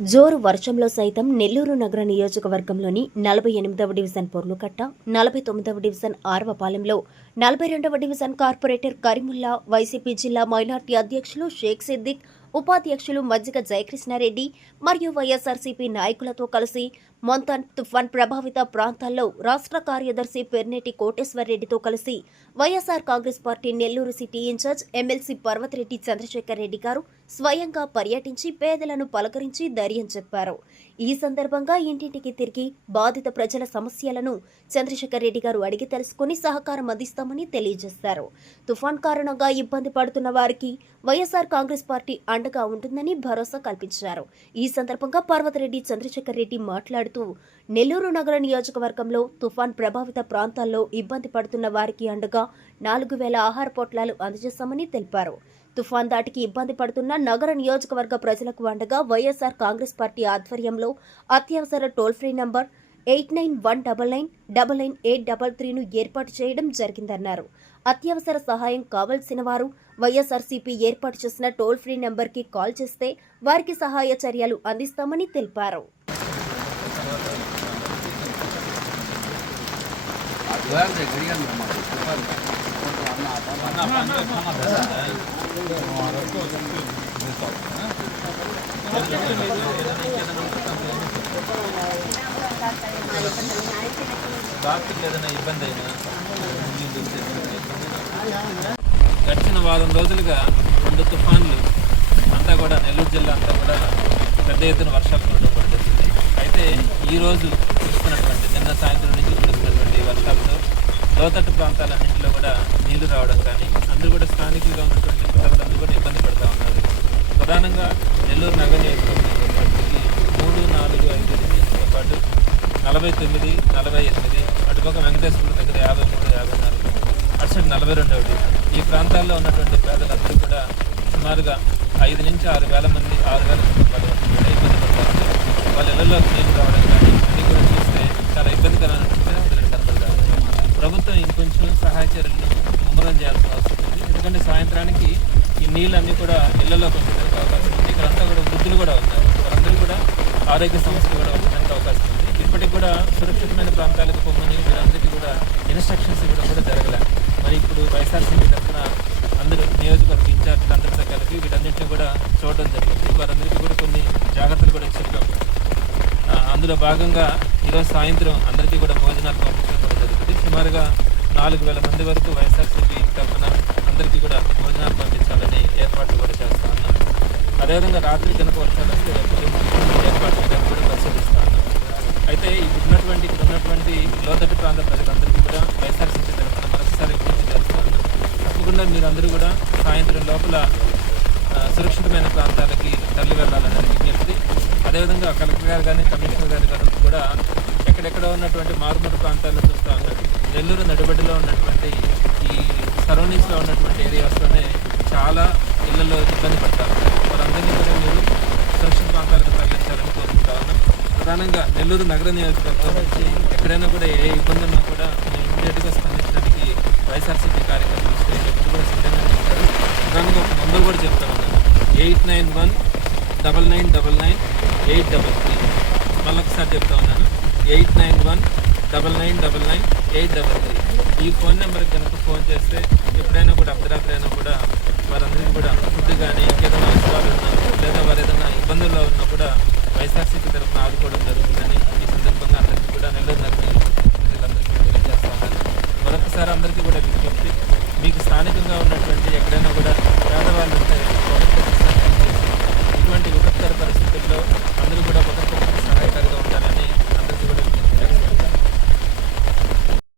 జోరు వర్షంలో సైతం నెల్లూరు నగర నియోజకవర్గంలోని నలభై ఎనిమిదవ డివిజన్ పొర్లుకట్ట నలభై తొమ్మిదవ డివిజన్ ఆర్వపాలెంలో నలభై రెండవ డివిజన్ కార్పొరేటర్ కరీముల్లా వైసీపీ జిల్లా మైనార్టీ అధ్యక్షులు షేక్ సిద్దిక్ ఉపాధ్యక్షులు మజ్జిగ జయకృష్ణారెడ్డి మరియు వైఎస్ఆర్సీపీ నాయకులతో కలిసి మొంతన్ తుఫాన్ ప్రభావిత ప్రాంతాల్లో రాష్ట్ర కార్యదర్శి పెర్నేటి కోటేశ్వరరెడ్డితో కలిసి YSR Congress party Nellore city incharge MLC Parvathireddy Chandrasekhar Reddy గారు స్వయంగా పర్యటించి పేదలను పలకరించి ధైర్యం చెప్పారు. ఈ సందర్భంగా ఇంటింటికి తిరిగి బాధిత ప్రజల సమస్యలను చంద్రశేఖర్ రెడ్డి గారు అడిగి తెలుసుకుని సహకారం అందిస్తామని తెలియజేశారు. తుఫాన్ కారణంగా ఇబ్బంది పడుతున్న వారికి వైఎస్ఆర్ కాంగ్రెస్ పార్టీ అండగా ఉంటుందని భరోసా కల్పించారు. ఈ సందర్భంగా పర్వతిరెడ్డి చంద్రశేఖర్ రెడ్డి మాట్లాడుతూ నెల్లూరు నగర నియోజకవర్గంలో తుఫాన్ ప్రభావిత ప్రాంతాల్లో ఇబ్బంది పడుతున్న వారికి అండగా నాలుగు వేల ఆహార పొట్లాలు అందజేస్తామని తెలిపారు. తుఫాన్ దాటికి ఇబ్బంది పడుతున్న నగర నియోజకవర్గ ప్రజలకు అండగా వైఎస్ఆర్ కాంగ్రెస్ పార్టీ ఆధ్వర్యంలో అత్యవసర toll free number eight nine one double nine double nine eight double త్రీను ఏర్పాటు చేయడం జరిగిందన్నారు. అత్యవసర సహాయం కావాల్సిన వారు వైఎస్ఆర్సీపీ ఏర్పాటు చేసిన టోల్ ఫ్రీ నెంబర్కి కాల్ చేస్తే వారికి సహాయ చర్యలు అందిస్తామని తెలిపారు. ట్రాఫిక్ ఏదైనా ఇబ్బంది అయినా గడిచిన వారం రోజులుగా రెండు తుఫాన్లు అంతా కూడా నెల్లూరు జిల్లా అంతా కూడా పెద్ద ఎత్తున వర్షాలు పడుతుంది అయితే ఈ రోజు నిన్న సాయంత్రం నుంచి కురుస్తున్నటువంటి వర్షాలతో లోతట్టు ప్రాంతాలన్నింటిలో కూడా నీళ్ళు రావడం కానీ అందరూ కూడా స్థానికులుగా ఉన్నటువంటి ప్రజలందరూ కూడా ఇబ్బంది పడుతూ ఉన్నారు. ప్రధానంగా నెల్లూరు నగర నియోజకవర్గానికి మూడు నాలుగు ఐదు డివిజన్స్తో పాటు నలభై తొమ్మిది నలభై ఎనిమిది అటుపక్క వెంకటేశ్వర దగ్గర యాభై మూడు యాభై నాలుగు అటు సైడ్ నలభై రెండవది ఈ ప్రాంతాల్లో ఉన్నటువంటి పేదలందరూ కూడా సుమారుగా ఐదు నుంచి ఆరు వేల మంది ఆరు వేల కుటుంబాలు ఇబ్బంది పడుతున్నారు వాళ్ళ ఇళ్ళలోకి నీళ్ళు రావడం కానీ చాలా ఇబ్బందికరమైన ప్రభుత్వం ఇంకొంచెం సహాయ చర్యలను ముమ్మరం చేయాల్సిన అవసరం ఉంది. ఎందుకంటే సాయంత్రానికి ఈ నీళ్ళన్నీ కూడా ఇళ్ళలోకి వచ్చేందుకు అవకాశం ఉంది. ఇక్కడంతా కూడా వృద్ధులు కూడా ఉన్నారు. వారందరూ కూడా ఆరోగ్య సమస్యలు కూడా వచ్చేందుకు అవకాశం ఉంది. ఇప్పటికి కూడా సురక్షితమైన ప్రాంతాలకు పొమ్మని వీరందరికీ కూడా ఇన్స్ట్రక్షన్స్ ఇవ్వడం కూడా జరగలే. మరి ఇప్పుడు వైఎస్ఆర్సీపీ తరఫున అందరూ నియోజకవర్గ ఇన్ఛార్జ్ అందరితో కలిపి వీటన్నింటినీ కూడా చూడడం జరిగింది. వారందరికీ కూడా కొన్ని జాగ్రత్తలు కూడా చెప్పాం అందులో భాగంగా ఈరోజు సాయంత్రం అందరికీ కూడా భోజనాలు పంపించడం కూడా జరుగుతుంది. సుమారుగా నాలుగు వేల మంది వరకు వైఎస్ఆర్సీపీ తరఫున అందరికీ కూడా భోజనాలు పంపించాలని ఏర్పాట్లు కూడా చేస్తా ఉన్నాం. అదేవిధంగా రాత్రి కనుక వర్షాలు వస్తే ఏర్పాట్లు ఏర్పాటు కూడా పరిశీలిస్తా ఉన్నాం. అయితే ఇప్పుడు ఉన్నటువంటి ఇక్కడ ఉన్నటువంటి లోతట్టు ప్రాంత ప్రజలందరికీ కూడా వైఎస్ఆర్సీపీ తరఫున మరొకసారి విజ్ఞప్తి చేస్తా ఉన్నాం. తప్పకుండా మీరందరూ కూడా సాయంత్రం లోపల సురక్షితమైన ప్రాంతాలకి తరలి వెళ్ళాలని విజ్ఞప్తి అదేవిధంగా కలెక్టర్ గారు కానీ కమిషనర్ గారు కానీ కూడా ఎక్కడెక్కడ ఉన్నటువంటి మారుమూల ప్రాంతాల్లో చూస్తూ ఉన్నారు. నెల్లూరు నడుబడిలో ఉన్నటువంటి ఈ సరౌండింగ్స్లో ఉన్నటువంటి ఏరియాస్లోనే చాలా ఇళ్ళలో ఇబ్బంది పడతారు వారందరినీ కూడా మీరు సురక్షిత ప్రాంతాలకు తరలించాలని కోరుకుంటా ఉన్నాం. ప్రధానంగా నెల్లూరు నగర నియోజకవర్గం నుంచి ఎక్కడైనా కూడా ఏ ఇబ్బంది ఉన్నా కూడా మేము ఇమీడియట్గా స్పందించడానికి వైఎస్ఆర్సీపీ కార్యక్రమం స్టేజ్ ఎప్పుడు కూడా సిద్ధంగా ఉంటారు. ప్రధానంగా ఒక నెంబర్ కూడా చెప్తా ఉన్నాను. Eight nine one double nine double nine eight double three. మళ్ళీ ఒకసారి చెప్తా ఉన్నాను. Eight nine one double nine double nine eight double three. ఈ ఫోన్ నెంబర్కి కనుక ఫోన్ చేస్తే ఎప్పుడైనా కూడా అర్ధరాత్రి అయినా కూడా వారందరికీ కూడా ఫుడ్ కానీ ఇంకేదైనా అవసరాలు ఉన్నా లేదా వారు ఏదైనా ఇబ్బందుల్లో ఉన్నా కూడా వైశాఖ తరఫున ఆదుకోవడం జరుగుతుందని ఈ సందర్భంగా అందరికీ కూడా నెల్లూరు నగరం ప్రజలందరికీ తెలియజేస్తా ఉన్నాను. మరొకసారి అందరికీ కూడా